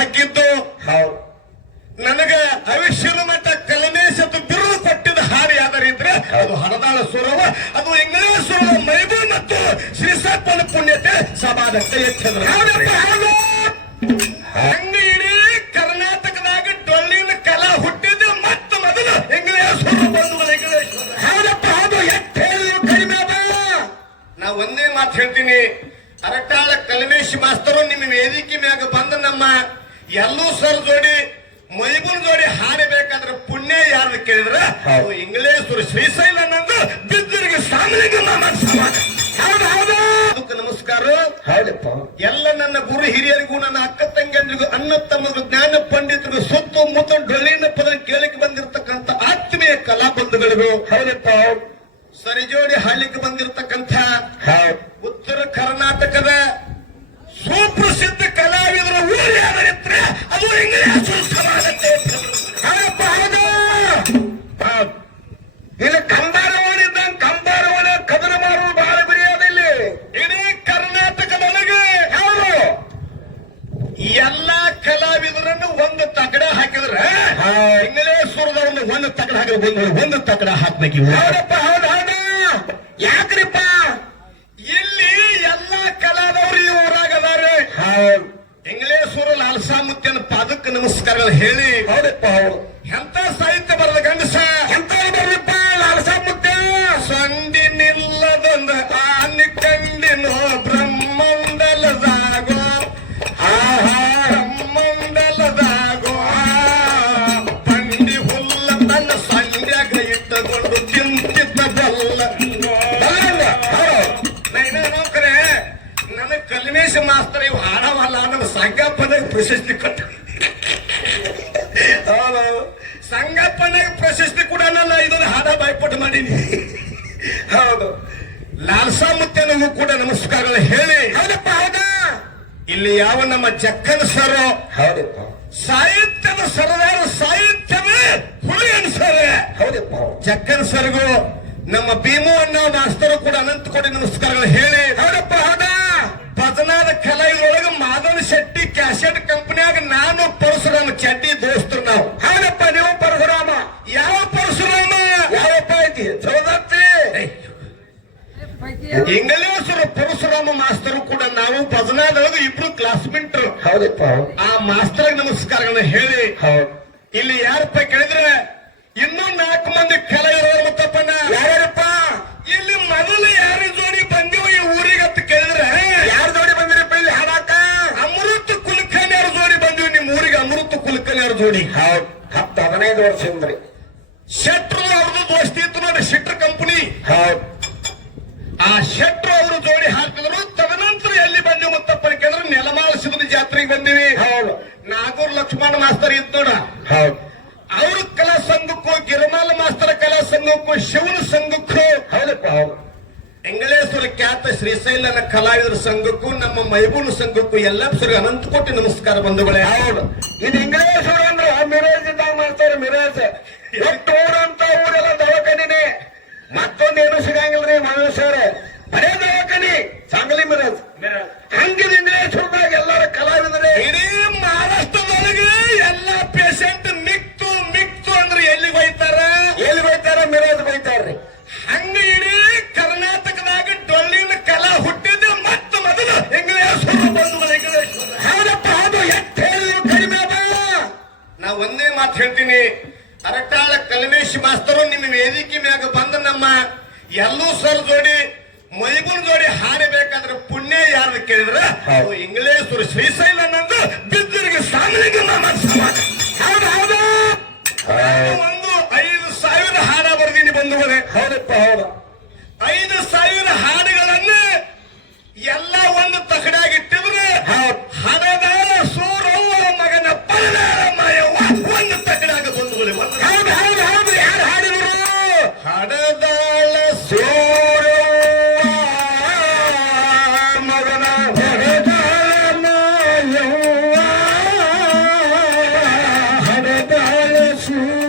ಹಾಕಿದ್ದು? ಹೌದು. ನನಗೆ ಭವಿಷ್ಯದ ಮಟ್ಟ ಕಲಮೇಶದ ಬಿರು ಕೊಟ್ಟಿದ್ದ ಹಾರಿ ಯಾವ್ದಾರಿದ್ರೆ ಅದು ಹರದಾಳ ಸುರವ ಅದು ಇಂಗ್ಲೇಯ ಸುರವ ಮೈದು ಮತ್ತು ಶ್ರೀಸಪ್ಪನ ಪುಣ್ಯತೆ ಸಮಾಧಕ್ಕೆ ಎಚ್ಚಂದ್ರ ಹಂಗ ಇಡೀ ಕರ್ನಾಟಕದಾಗ ಡೊಳ್ಳಿನ ಕಲಾ ಹುಟ್ಟಿದ ಮತ್ತು ಮೊದಲು ಇಂಗ್ಲೇಶ್ವರ ಬಂಧುಗಳು ಇಂಗ್ಲೇಶ್ವರ. ಹೌದಪ್ಪ ಹೌದು. ಎಷ್ಟು ಹೇಳಿದ್ರು ಕಡಿಮೆ ಅದ. ನಾ ಒಂದೇ ಮಾತು ಹೇಳ್ತೀನಿ. ಅರಟಾಳ ಕಲ್ಮೇಶ್ ಮಾಸ್ತರು ನಿಮ್ಮ ವೇದಿಕೆ ಮ್ಯಾಗ ಬಂದು ನಮ್ಮ ಎಲ್ಲೂ ಸರ್ ಜೋಡಿ ಮೈಬುನ್ ಜೋಡಿ ಹಾರಬೇಕಾದ್ರೆ ಪುಣ್ಯ ಯಾರು ಕೇಳಿದ್ರ? ಇಂಗ್ಲೇಶ್ವರ ಶ್ರೀಶೈಲ ನಂದು ಬಿದ್ದರಿಗೆ ಸಾಮಲಿಂಗ ನಮಸ್ಕಾರ. ಎಲ್ಲ ನನ್ನ ಗುರು ಹಿರಿಯರಿಗೂ ನನ್ನ ಅಕ್ಕ ತಂಗಿಯರಿಗೂ ಅನ್ನ ತಮ್ಮರಿಗೂ ಜ್ಞಾನ ಪಂಡಿತರಿಗೂ ಸುತ್ತ ಮುತ್ತ ಡೊಳ್ಳಿನ ಪದ ಕೇಳಿಕೆ ಬಂದಿರತಕ್ಕಂತ ಆತ್ಮೀಯ ಕಲಾ ಬಂಧುಗಳಿಗೂ. ಹೌದಪ್ಪ. ಹೌದು ಸರಿಜೋಡಿ ಹಳ್ಳಿಗೆ ಬಂದಿರತಕ್ಕಂಥ ಉತ್ತರ ಕರ್ನಾಟಕದ ಸುಪ್ರಸಿದ್ಧ ಕಲಾವಿದರ ಊರು ಅದು ಇಂಗ್ಲಿಷ್ ಸಮಾನತೆ ಇಲ್ಲಿ ಕಂಬಾರವನ ಇದ್ದಂಗ ಕಂಬಾರವನ ಕದನ ಮಾಡುವುದು ಬಹಳ ಬಿರಿಯಾದ ಇಲ್ಲಿ. ಇಡೀ ಕರ್ನಾಟಕದೊಳಗೆ. ಎಲ್ಲಾ ಕಲಾವಿದರನ್ನು ಒಂದು ತಗಡ ಹಾಕಿದ್ರೆ. ಇಂಗ್ಲೇಶ್ವರದವ್ರನ್ನ ಒಂದು ತಗಡ ಹಾಕಿದ್ರೆ ಒಂದು ಒಂದು ತಗಡ ಹಾಕ್ಬೇಕು ಹೌದು. ಯಾಕ್ರಿಪ್ಪ? ಇಂಗ್ಲೇಶ್ವರ ಲಾಲ್ಸಾ ಮುತ್ಯನ ಪಾದಕ್ಕೆ ನಮಸ್ಕಾರಗಳು ಹೇಳಿ. ಎಂತ ಸಾಹಿತ್ಯ ಬರದ ಗಂಡಸ ಮಾಡೀನಿ. ಹೌದು. ಲಾಲ್ಸಾ ಮುತ್ತನಿಗೂ ಕೂಡ ನಮಸ್ಕಾರಗಳು ಹೇಳಿ. ಹೌದಪ್ಪ ಹೌದಾ. ಇಲ್ಲಿ ಯಾವ ನಮ್ಮ ಜಕ್ಕನ್ ಸರ್ ಹೌದಪ್ಪ. ಸಾಹಿತ್ಯದ ಸರದಾರ ಸಾಹಿತ್ಯವೇ ಹುಳಿ ಅನ್ಸರೆ ಹೌದಪ್ಪ. ಜಕ್ಕನ ಸರ್ಗೂ ನಮ್ಮ ಭೀಮು ಅನ್ನೋ ಮಾಸ್ತರು ಕೂಡ ಅನಂತ ಕೋಟಿ ನಮಸ್ಕಾರಗಳು ಹೇಳಿ. ಹೌದಪ್ಪ ಹೌದಾ. ಭಜನಾದ ಕಲಾವಿದರೊಳಗೆ ಮಾಧವನ್ ಶೆಟ್ಟಿ ಕ್ಯಾಸೆಟ್ ಕಂಪನಿಯಾಗ ನಾನು ಪರಶುರಾಮ ಚಡ್ಡಿ ದೋಸ್ತರು ನಾವು. ಹೌದಪ್ಪ ನೀವು ಪರಶುರಾಮ. ಯಾವ ಪರಶುರಾಮ? ಚೌದತ್ತಿ ಇಂಗ್ಲೇಶ್ವರ ಪರಶುರಾಮ ಮಾಸ್ತರು ಕೂಡ ನಾವು ಭಜನಾದೊಳಗೆ ಇಬ್ರು ಕ್ಲಾಸ್ಮೇಟ್ ಹೌದಪ್ಪ. ಹೌದು ಆ ಮಾಸ್ತರ್ ನಮಸ್ಕಾರಗಳನ್ನ ಹೇಳಿ ಇಲ್ಲಿ ಯಾರಪ್ಪ ಕೇಳಿದ್ರೆ ಇನ್ನೂ ನಾಲ್ಕು ಮಂದಿ ಕಲಾವಿದರು ಮುತ್ತಪ್ಪನ ಯಾರ್ಯಾರಪ್ಪ? ಇಲ್ಲಿ ಮೊದಲು ಯಾರ ಜೋಡಿ ಬಂದಿವ ಈ ಊರಿಗೆ ಅಂತ ಕೇಳಿದ್ರೆ ಯಾರು ಜೋಡಿ ಬಂದಿರಪ್ಪ ಇಲ್ಲಿ ಹಾಡಾಕ ಅಮೃತ ಕುಲಕನ್ಯಾರ ಜೋಡಿ ಬಂದಿವಿ ನಿಮ್ ಊರಿಗೆ ಅಮೃತ ಕುಲಕನ್ಯಾರ ಜೋಡಿ. ಹೌದು. ಹತ್ತು ಹದಿನೈದು ವರ್ಷ ಹಿಂದ್ರಿ. ಶೆಟ್ರು ಅವ್ರದ್ದು ದೋಸ್ತಿ ಇತ್ತು ನೋಡಿ ಶೆಟ್ರ್ ಕಂಪನಿ. ಆ ಶೆಟ್ರು ಅವರು ಜೋಡಿ ಹಾಕಿದ್ರು ತದನಂತರ ಎಲ್ಲಿ ಬಂದಿವಿ ಮುತ್ತಪ್ಪನ ಕೇಳಿದ್ರೆ ನೆಲಮಾಳ ಶಿವನ ಜಾತ್ರೆಗೆ ಬಂದಿವಿ. ಹೌದು. ನಾಗೂರ್ ಲಕ್ಷ್ಮಣ ಮಾಸ್ತರ್ ಇತ್ತು ನೋಡ. ಹೌದು. ಅವ್ರ ಕಲಾ ಸಂಘಕ್ಕೂ ಗಿರಮಾಲ ಮಾಸ್ತರ ಕಲಾ ಸಂಘಕ್ಕೂ ಶಿವನ ಸಂಘಕ್ಕೂ. ಹೌದಪ್ಪ ಹೌದು. ಎಂಗಳೇಶ್ವರ ಖ್ಯಾತ ಶ್ರೀಶೈಲನ ಕಲಾವಿದರ ಸಂಘಕ್ಕೂ ನಮ್ಮ ಮೈಬೂನು ಸಂಘಕ್ಕೂ ಎಲ್ಲ ಅನಂತ ಕೋಟಿ ನಮಸ್ಕಾರ ಬಂಧುಗಳೇ. ಹೌದು. ಇದು ಇಂಗ್ಲೇಶ್ವರ ಅಂದ್ರೆ ಮಿರಾಜ್ ಮಾಡ್ತಾರೆ ಮಿರಾಜ್. ಎಷ್ಟು ಅಂತ ಊರೆಲ್ಲ ದವಾಖಾನಿನೇ ಮತ್ತೊಂದೇನು ಸಿಗಂಗಿಲ್ರಿ ಮನುಷ್ಯರ ಬರೇ ದವಾಖಾನಿ, ಸಾಂಗಲಿ ಮಿರಾಜ್ ಹಂಗಿದ ಇಂಗ್ಲೇಶ್ವರದಾಗ ಎಲ್ಲರ ಕಲಾವಿದರೆ. ಇಡೀ ಮಹಾರಾಷ್ಟ್ರದೊಳಗೆ ಎಲ್ಲಾ ಪೇಷಂಟ್ ಮಿಕ್ತು ಮಿಕ್ತು ಅಂದ್ರೆ ಎಲ್ಲಿ ಬೈತಾರ ಎಲ್ಲಿ ಬೈತಾರ ಮಿರಾಜ್ ಬೈತಾರ್ರಿ ಹಂಗ ಇಡೀ ಕರ್ನಾಟಕದಾಗ ಡೊಳ್ಳಿನ ಕಲಾ ಹುಟ್ಟಿದ ಮತ್ತೆ ಮೊದಲು ಎಂಗಳೇಶ್ವರ ಬಂಧುಗಳು ಎಂಗಳೇಶ್ವರ ಹೌದಪ್ಪ ಹೌದು ಎಷ್ಟು ಹೇಳಿದ್ರು ಕಡಿಮೆ ಅದ ನಾ ಒಂದೇ ಮಾತು ಹೇಳ್ತೀನಿ ಅರಟಾಳ ಕಲ್ಮೇಶ್ ಮಾಸ್ತರು ನಿಮ್ಮ ವೇದಿಕೆ ಮ್ಯಾಗ ಬಂದು ನಮ್ಮ ಎಲ್ಲೂ ಸರ್ ಜೋಡಿ ಮೈಬುನ್ ಜೋಡಿ ಹಾಡಬೇಕಾದ್ರೆ ಪುಣ್ಯ ಯಾರು ಕೇಳಿದ್ರೆ? ಇಂಗ್ಲೇಶ್ವರ ಶ್ರೀಶೈಲ ನಂದು ಬಿದ್ದರಿಗೆ ಸಾಮಲಿಂಗ ಒಂದು ಐದು ಸಾವಿರ ಹಾಡ ಬರ್ದೀನಿ ಬಂಧುಗಳೇ. ಹೌದಪ್ಪ ಹೌದು. ಐದು ಸಾವಿರ ಹಾಡುಗಳನ್ನ ಎಲ್ಲ ಒಂದು ತಕಡಾಗಿಟ್ಟಿದ್ರೆ ಹೌದು. Jesus.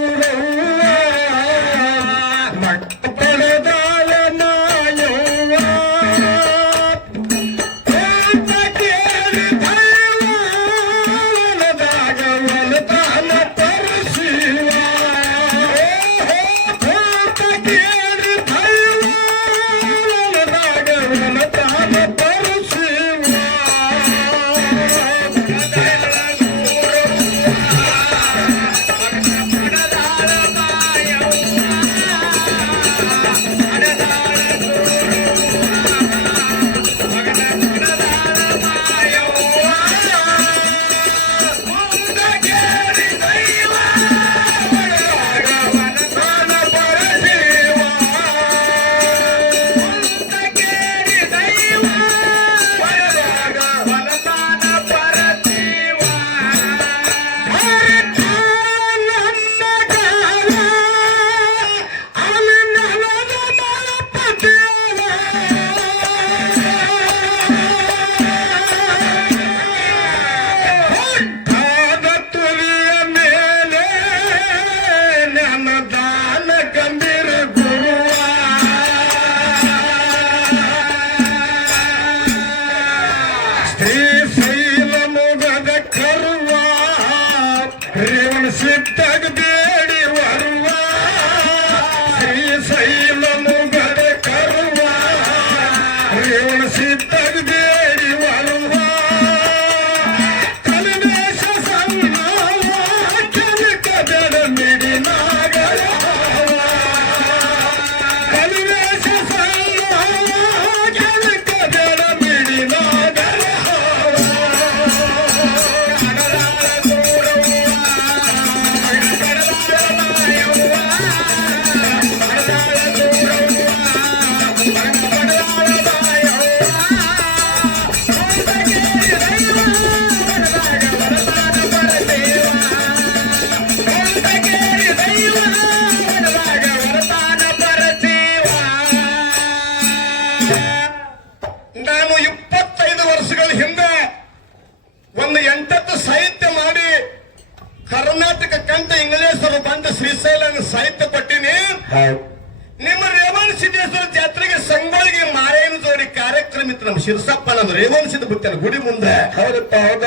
ಕಾರ್ಯಕ್ರಮ ಇತ್ತು ನಮ್ಮ ಶಿರಸಪ್ಪ ನಮ್ಮ ರೇವಣ ಸಿದ್ಧ ಬಿಡ್ತಾನೆ ಗುಡಿ ಮುಂದೆ. ಹೌದಪ್ಪ ಹೌದ?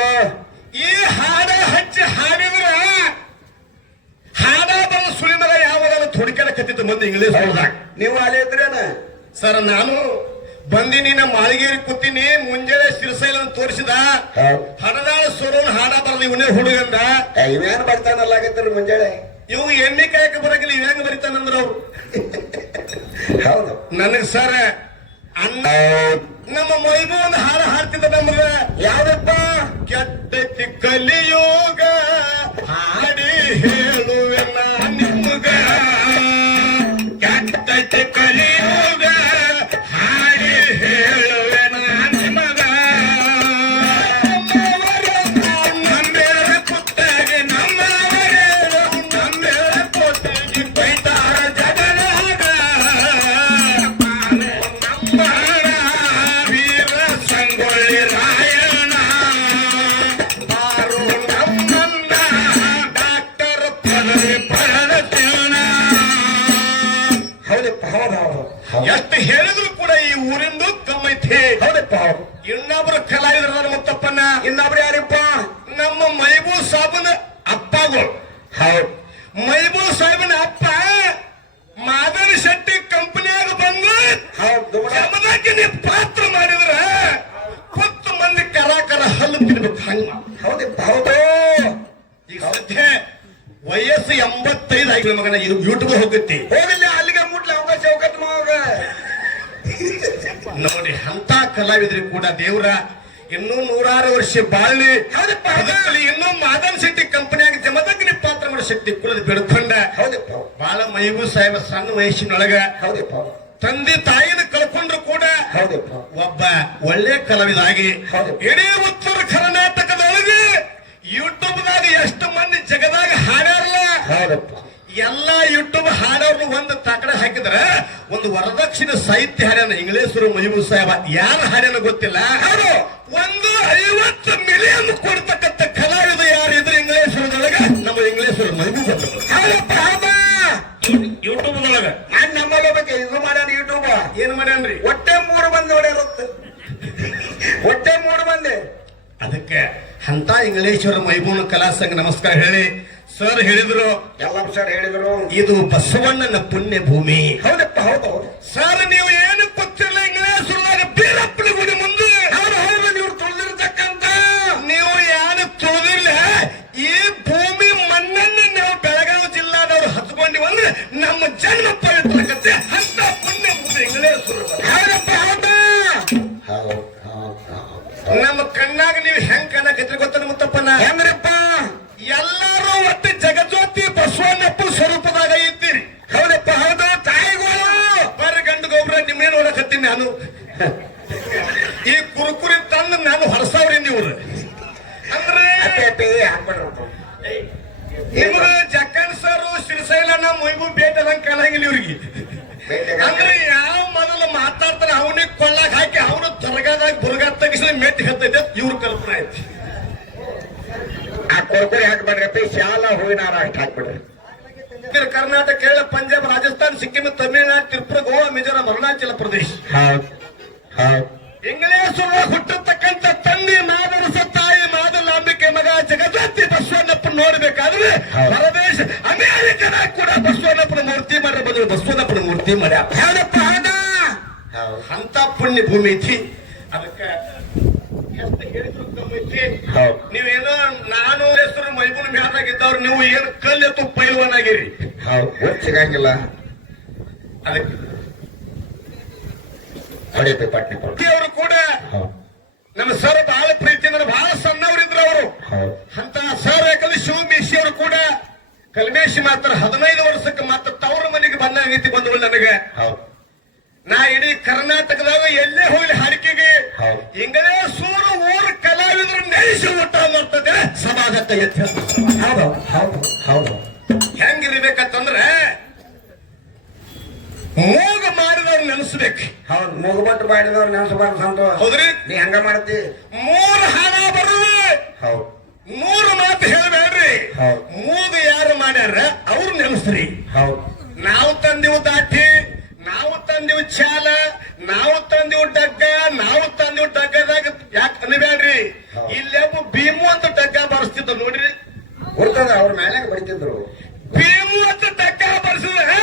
ಈ ಹಾಡ ಹಚ್ಚಿ ಹಾಡಿದ್ರ ಹಾಡ ಬಂದ ಸುಳಿಮಗ ಯಾವಾಗ ಕತ್ತಿತ್ತು ಮಂದಿ ಇಂಗ್ಲೀಷ್ ಹೌದಾ. ನೀವು ಅಲ್ಲಿ ಇದ್ರೇನ? ಸರ್ ನಾನು ಬಂದಿನಿ ನಮ್ಮ ಮಾಳಿಗೇರಿ ಕೂತೀನಿ ಮುಂಜಾನೆ ಶಿರ್ಸೈಲ್ ತೋರಿಸಿದ. ಹಣದಾಳ ಸ್ವರೂನ್ ಹಾಡ ಬರದು ಇವನೇ ಹುಡುಗಂದ. ಇವೇನ್ ಬರ್ತಾನಲ್ಲ ಆಗತ್ತಲ್ಲ ಮುಂಜಾನೆ? ಇವು ಎಣ್ಣೆ ಕಾಯಕ ಬರಕಿಲ್ಲ ಇವ್ ಹೆಂಗ್ ಬರಿತಾನಂದ್ರ ಅವ್ರು. ಹೌದು. ನನಗ್ ಸರ್ ಅಣ್ಣ, ನಮ್ಮ ಮೈಗೂ ಒಂದು ಹಾಡ ಹಾಡ್ತಿದ್ದ ನಮ್ಗ ಯಾವ್ದಪ್ಪ ಕೆಟ್ಟ ಕಲಿಯೋಗ ಹಾಡಿ ಹೇಳುವೆ ನಾ ನಿಮ್ಗ ಕೆಟ್ಟ ಕಲಿಯೋಗ ಹೌದು ಇನ್ನೊಬ್ರು ಕಲಾವಿದ್ರ ಮುತ್ತಪ್ಪನ ಇನ್ನೊಬ್ರು ಯಾರಿಪ್ಪ? ನಮ್ಮ ಮೈಬೂ ಸಾಬನ ಅಪ್ಪಗಳು. ಹೌದು. ಮೈಬೂ ಸಾಹೇಬನ ಅಪ್ಪ ಮಾದರಿ ಶೆಟ್ಟಿ ಕಂಪನಿಯಾಗ ಬಂದು ನೀ ಪಾತ್ರ ಮಾಡಿದ್ರ ಹತ್ತು ಮಂದಿ ಕರ ಕರ ಹಲ್ಲು ತಿನ್ಬೇಕು. ಹಂಗ ಹೌದಪ್ಪ ಹೌದು ಈಗ ಸದ್ಯ ವಯಸ್ಸು ಎಂಬತ್ತೈದು ಆಗಿದೆ ಮಗನ. ಇದು ಯೂಟ್ಯೂಬ್ ಹೋಗುತ್ತೆ ಹೋಗಲ್ಲ ಅಲ್ಲಿಗೆ ಮುಟ್ಲ ಮಾವಾಗ ನೋಡಿ ಅಂತ ಕಲಾವಿದ್ರು ಕೂಡ ದೇವ್ರ ಇನ್ನೂ ನೂರಾರು ವರ್ಷ ಬಾಳ್ಲಿ. ಇನ್ನೂ ಮಾದನ್ ಶೆಟ್ಟಿ ಕಂಪನಿಯಾಗಿ ಜಮದಗ್ನಿ ಪಾತ್ರ ಮಾಡೋ ಶಕ್ತಿ ಕುಲದ ಬೆಳ್ಕೊಂಡ ಹೌದಪ್ಪ. ಹೌದು ಬಾಳ ಮೈಬೂ ಸಾಹೇಬ ಸಣ್ಣ ವಯಸ್ಸಿನೊಳಗ ಹೌದಪ್ಪ. ತಂದೆ ತಾಯಿನ ಕಳ್ಕೊಂಡ್ರು ಕೂಡ ಹೌದಪ್ಪ. ಒಬ್ಬ ಒಳ್ಳೆ ಕಲಾವಿದಾಗಿ. ಇಡೀ ಉತ್ತರ ಕರ್ನಾಟಕದೊಳಗೆ ಯೂಟ್ಯೂಬ್ದಾಗ ಎಷ್ಟು ಮಂದಿ ಜಗದಾಗ ಹಾಡ್ಯಾರಲ್ಲ? ಹೌದಪ್ಪ. ಎಲ್ಲಾ ಯೂಟ್ಯೂಬ್ ಹಾಡೋರ್ನು ಒಂದು ಹಾಕಿದ್ರ ಒಂದು ವರದಕ್ಷಿಣೆ ಸಾಹಿತ್ಯ ಹಾಡ್ಯಾನ ಇಂಗ್ಲೇಶ್ವರ ಮಹಿಬೂ ಸಾಹೇಬ ಯಾರ ಹಾಡ್ಯಾನ ಗೊತ್ತಿಲ್ಲ. ಅವರು ಒಂದು ಐವತ್ತು ಮಿಲಿಯನ್ ಕೊಡ್ತಕ್ಕಂಥ ಕಲಾವಿದ ಯಾರು ಇದ್ರೆ ಇಂಗ್ಲೇಶ್ವರದೊಳಗ? ನಮ್ಮ ಇಂಗ್ಲೇಶ್ವರ ಮಹಿಬೂ ಯೂಟ್ಯೂಬ್ ಯೂಟ್ಯೂಬ್ದೊಳಗ ನಾನ್ ನಮ್ಮಲ್ಲಿ ಬಗ್ಗೆ ಇದು ಮಾಡ್ಯಾನ ಯೂಟ್ಯೂಬ್ ಏನ್ ಮಾಡ್ಯಾನ್ರಿ? ಹೊಟ್ಟೆ ಮೂರು ಮಂದಿ ಹೊಡ್ಯಾರತ್ತ. ಹೊಟ್ಟೆ ಮೂರು ಮಂದಿ ಅದಕ್ಕೆ ಅಂತ ಇಂಗ್ಲೇಶ್ವರ ಮೈಬೂನ್ ಕಲಾ ಸಂಘ ನಮಸ್ಕಾರ ಹೇಳಿ. ಸರ್ ಹೇಳಿದ್ರು ಎಲ್ಲ ಸರ್ ಹೇಳಿದ್ರು. ಇದು ಬಸವಣ್ಣನ ಪುಣ್ಯ ಭೂಮಿ ಹೌದಪ್ಪ ಹೌದು. ಸರ್ ನೀವು ಏನು ಗೊತ್ತಿಲ್ಲ ಇಂಗ್ಲೇಶ್ವರದಾಗ ಬೀರಪ್ಪನ ಗುಡಿ ಮುಂದೆ. ಹೌದು ಹೌದು ನೀವು ತುಳಿದಿರ್ತಕ್ಕಂತ. ನೀವು ಯಾರು ತಿಳಿದಿಲ್ಲ ಈ ಭೂಮಿ ಮಣ್ಣನ್ನ ನಾವು ಬೆಳಗಾವಿ ಜಿಲ್ಲಾದವ್ರು ಹತ್ಕೊಂಡಿವಿ ಅಂದ್ರೆ ನಮ್ಮ ಜನ್ಮ ಪವಿತ್ರ ಅಂತ ಪುಣ್ಯ ಭೂಮಿ ಹೌದಪ್ಪ ಹೌದು. ನಮ್ಮ ಕಣ್ಣಾಗ ನೀವು ಹೆಂಗ್ ಕಾಣಕತ್ರಿ ಗೊತ್ತ ಮುತ್ತಪ್ಪನ? ಹೆಂಗ್ರಪ್ಪ? ಎಲ್ಲರೂ ಒಟ್ಟು ಜಗಜ್ಯೋತಿ ಬಸವಣ್ಣಪ್ಪ ಸ್ವರೂಪದಾಗ ಇದ್ದೀರಿ. ಹೌದಪ್ಪ ಹೌದು. ತಾಯಿಗಳು ಬರ್ರಿ ಗಂಡು ಗೊಬ್ಬರ ನಿಮ್ಮನೇ ನೋಡಕತ್ತೀನಿ ನಾನು? ಈ ಕುರುಕುರಿ ತಂದು ನಾನು ಹೊರಸವ್ರಿ ನೀವು ಅಂದ್ರೆ ನಿಮ್ಗ ಜಕ್ಕನ್ ಸರ್ ಶ್ರೀಶೈಲನ ಮೈಗೂ ಭೇಟಿ ಅದಂಗ ಕಾಣಂಗಿಲ್ಲ ಇವ್ರಿಗೆ. ಅಂದ್ರೆ ಯಾವ ಮೊದಲು ಮಾತಾಡ್ತಾನೆ ಅವನಿಗೆ ಕೊಳ್ಳಾಗ ಹಾಕಿ ಅವನು ದರ್ಗಾದಾಗ ಬುರ್ಗ ತಗಿಸಿದ ಮೆಟ್ಟಿ ಹತ್ತೈತೆ ಇವ್ರ ಕಲ್ಪನೆ ಐತಿ. ಕೊರ್ಕೊರಿ ಹಾಕ್ಬೇಡ್ರಿ ಶಾಲ ಹೂವಿನ ಹಾರ ಅಷ್ಟು ಹಾಕ್ಬಿಡ್ರಿ ಕರ್ನಾಟಕ ಕೇರಳ ಪಂಜಾಬ್ ರಾಜಸ್ಥಾನ್ ಸಿಕ್ಕಿಂ ತಮಿಳುನಾಡು ತ್ರಿಪುರ ಗೋವಾ ಮಿಜೋರಾಂ ಅರುಣಾಚಲ ಪ್ರದೇಶ. ಹೌದು ಹೌದು. ತನ್ನಿ ಮಾದರಸ ತಾಯಿ ಮಾದಲಾಂಬಿಕೆ ಮಗ ಜಗಜಾತಿ ಬಸವಣ್ಣಪ್ಪ ನೋಡ್ಬೇಕಾದ್ರೆ. ಪರದೇಶ ಅಮೇರಿಕನ ಕೂಡ ಬಸವಣ್ಣಪ್ಪನ ಮೂರ್ತಿ ಮಾಡ್ರೆ ಬದಲು ಬಸವಣ್ಣಪ್ಪನ ಮೂರ್ತಿ ಮಾಡ್ಯಾಪ್ಪ ಅಂತ ಪುಣ್ಯ ಭೂಮಿ ಐತಿ ಅದಕ್ಕ ಎಷ್ಟು ಹೇಳಿದ್ರು ಕಮ್ಮಿ ಐತಿ ನೀವೇನ ನಾನು ಹೆಸರು ಮೈಬೂನ್ ಮ್ಯಾಲಾಗಿದ್ದವ್ರು ನೀವು ಏನು ಕಲ್ಲೆತ್ತು ಪೈಲ್ವನ್ ಆಗಿರಿ ಸಿಗಂಗಿಲ್ಲ. ಅದಕ್ಕೆ. ಪಟ್ನಿ ಕೊಡು. ಅವರು ಕೂಡ ನಮ್ಮ ಸರ್ ಬಹಳ ಪ್ರೀತಿಯಿಂದ ಬಹಳ ಸಣ್ಣವರಿದ್ರು ಅವರು. ಅಂತ ಸರ್ ಯಾಕಂದ್ರೆ ಶಿವಮಿಶಿ ಅವರು ಕೂಡ ಕಲ್ಮೇಶಿ ಮಾತ್ರ ಹದಿನೈದು ವರ್ಷಕ್ಕೆ ಮಾತ್ರ ತವರ ಮನೆಗೆ ಬಂದ ಬಂದಂಗೈತಿ ಬಂದವಳು ನನಗೆ. ಹೌದು. ನಾ ಇಡೀ ಕರ್ನಾಟಕದಾಗ ಎಲ್ಲೇ ಹೋಗಿ ಹಾಡಿಕೆಗೆ ಹೌದು. ಸೂರ್ ಕಲಾವಿದರು ನೆಲೆಸಿ ಊಟ ಮಾಡ್ತದೆ. ಸಮಾಜಕ್ಕೆ ಹೌದು ಹೌದು ಹೌದು. ಹೆಂಗಿರ್ಬೇಕಂತಂದ್ರೆ ಮೂಗ ಮಾಡಿದವ್ರು ನೆನೆಸ್ಬೇಕು. ಹೌದು ಮೂಗುಬಟ್ಟು ಮಾಡಿದವ್ರು ನೆನೆಸಬಾರ್ದು ಸಂತೋಷ. ಹೌದ್ರಿ? ನೀ ಹಂಗ ಮಾಡ್ತಿ? ಮೂರು ಹಾಡ ಬರುವೆ ಹೌದು. ಮೂರು ಮಾತು ಹೇಳ್ಬೇಡ್ರಿ. ಹೌದು. ಮೂಗ ಯಾರು ಮಾಡ್ಯಾರ ಅವ್ರು ನೆನೆಸ್ರಿ. ಹೌದು. ನಾವು ತಂದಿವು ದಾಟಿ ನಾವು ತಂದಿವು ಚಾಲ ನಾವು ತಂದಿವು ಡಗ್ಗ ನಾವು ತಂದಿವು ಡಗ್ಗದಾಗ ಯಾಕೆ ಅನ್ಬೇಡ್ರಿ. ಇಲ್ಲೆಬ್ಬ ಭೀಮು ಅಂತ ಟಗ್ಗ ಬರ್ಸ್ತಿದ್ದ ನೋಡ್ರಿ. ಗುರ್ತದ ಅವ್ರ ಮೇಲೆ ಬಡಿತಿದ್ರು. ಭೀಮು ಅಂತ ಟಗ್ಗ ಬರ್ಸಿದ್ರೆ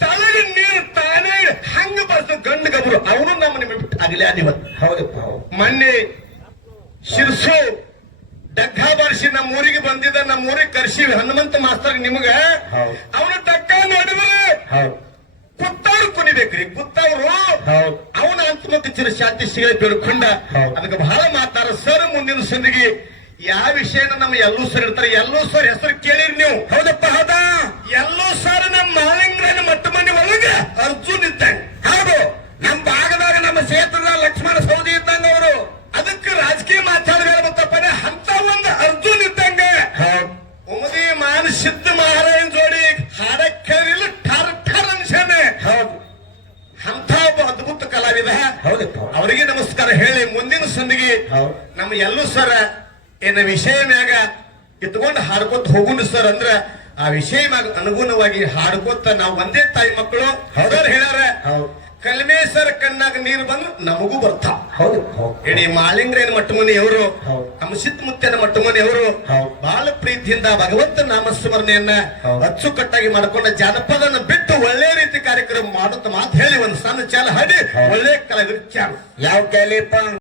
ತಲೆಗೆ ನೀರು ತಾನೇ ಹಂಗ ಬರ್ಸ ಗಂಡು ಗಬ್ರು. ಅವನು ನಮ್ಮನ್ನ ಬಿಟ್ಟು ಆಗಲೇ ಅದಿವತ್ತು ಹೌದಪ್ಪ ಹೌದು. ಮೊನ್ನೆ ಶಿರ್ಸು ಡಗ್ಗ ಬರ್ಸಿ ನಮ್ಮ ಊರಿಗೆ ಬಂದಿದ್ದ ನಮ್ಮ ಊರಿಗೆ ಕರ್ಸಿ ಹನುಮಂತ ಮಾಸ್ತರ್ ನಿಮಗ. ಅವನು ಟಗ್ಗ ನೋಡಿದ್ರೆ ಹೌದು. ಕುತ್ತವ್ರು ಕುಣಿಬೇಕ್ರಿ. ಕುತ್ತವ್ರು ಅವನ ಚಿರ ಶಾಂತಿ ಸಿಗಲಿ ಬೇಡ್ಕೊಂಡ ಹೌದು. ಅದಕ್ಕೆ ಬಹಳ ಮಾತಾಡ ಸರ್ ಮುಂದಿನ ಸಂದಿಗೆ ಯಾವ ವಿಷಯನ ನಮ್ಮ ಎಲ್ಲೂ ಸರ್ ಇರ್ತಾರೆ ಎಲ್ಲೂ ಸರ್ ಹೆಸರು ಕೇಳಿರಿ ನೀವು. ಹೌದಪ್ಪ ಹೌದಾ? ಎಲ್ಲೂ ಸರ್ ನಮ್ಮ ಮಾಲಿಂಗ್ರನ ಮಟ್ಟ ಮನೆ ಒಳಗ ಅರ್ಜುನ್ ಇದ್ದಂಗ ಹೌದು ನಮ್ಮ ಭಾಗದಾಗ ನಮ್ಮ ಕ್ಷೇತ್ರದ ಲಕ್ಷ್ಮಣ ಸೌದಿ ಇದ್ದಂಗ ಅವರು ಅದಕ್ಕೆ ರಾಜಕೀಯ ಮಾತಾಡಬೇಕಪ್ಪನೆ ಅಂತ ಒಂದು ಅರ್ಜುನ್ ಇದ್ದಂಗ ಹೌದು ಉಮದಿ ಮಾನ ಸಿದ್ಧ ಮಹಾರಾಯನ್ ಜೋಡಿ ಹಾಡ ಕೇಳಿಲ್ಲ ಠರ್ ಠರ್ ಅನ್ಸನೆ ಹೌದು ಅಂತ ಒಬ್ಬ ಅದ್ಭುತ ಕಲಾವಿದ ಹೌದಪ್ಪ ಹೌದು. ಅವರಿಗೆ ನಮಸ್ಕಾರ ಹೇಳಿ ಮುಂದಿನ ಸಂದಿಗೆ ಹೌದು ನಮ್ಮ ಎಲ್ಲೂ ಸರ ಏನ ವಿಷಯ ಮ್ಯಾಗ ಕಿತ್ಕೊಂಡು ಹಾಡ್ಕೊತ ಹೋಗುಣ ಸರ್ ಅಂದ್ರ ಆ ವಿಷಯ ಮ್ಯಾಗ ಅನುಗುಣವಾಗಿ ಹಾಡ್ಕೊತ ನಾವು ಒಂದೇ ತಾಯಿ ಮಕ್ಕಳು. ಹೌದರ್ ಹೇಳಾರ ಹೌದು. ಕಲ್ಮೇಶ್ವರ ಕಣ್ಣಾಗ ನೀರು ಬಂದು ನಮಗೂ ಹೌದಪ್ಪ ಹೌದು. ಇಡೀ ಮಾಲಿಂಗ್ರೇನ ಮಟ್ಟಮನೆಯವರು. ನಮ್ಮ ಸಿದ್ಧಮುತ್ತನ ಮಟ್ಟಮನೆಯವರು. ಬಹಳ ಪ್ರೀತಿಯಿಂದ ಭಗವಂತ ನಾಮಸ್ಮರಣೆಯನ್ನ. ಅಚ್ಚುಕಟ್ಟಾಗಿ ಮಾಡ್ಕೊಂಡ ಜಾನಪದನ ಬಿಟ್ಟು ಒಳ್ಳೆ ರೀತಿ ಕಾರ್ಯಕ್ರಮ ಮಾಡುತ್ತ ಮಾತು ಹೇಳಿ ಒಂದು ಸಣ್ಣ ಚಾಲ ಹಾಡಿ ಒಳ್ಳೆ ಕಲಾವಿದ ಚಾಲ. ಯಾವ ಕ್ಯಾಲಿಪ್ಪ